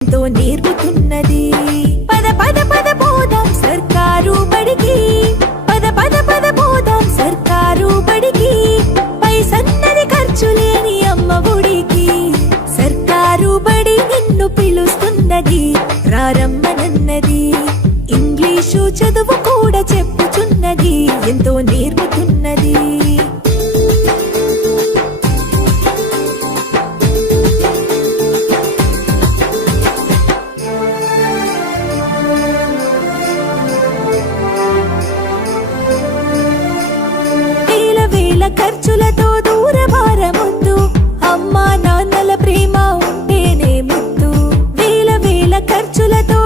ఎంతో నేర్పుతున్నది. పద పద పద పోదాం సర్కారు బడికి, పద పద పద పోదాం సర్కారు బడికి, పైసన్నది ఖర్చు లేని అమ్మ ఒడికి. సర్కారు బడి నిన్ను పిలుస్తున్నది, రారమ్మనన్నది. ఇంగ్లీషు చదువు కూడా చెప్పుచున్నది, ఎంతో నేర్పుతున్నది. ఖర్చులతో దూరభారమొద్దు, అమ్మా నాన్నల ప్రేమ ఉంటేనే ముద్దు. వేల వేల ఖర్చులతో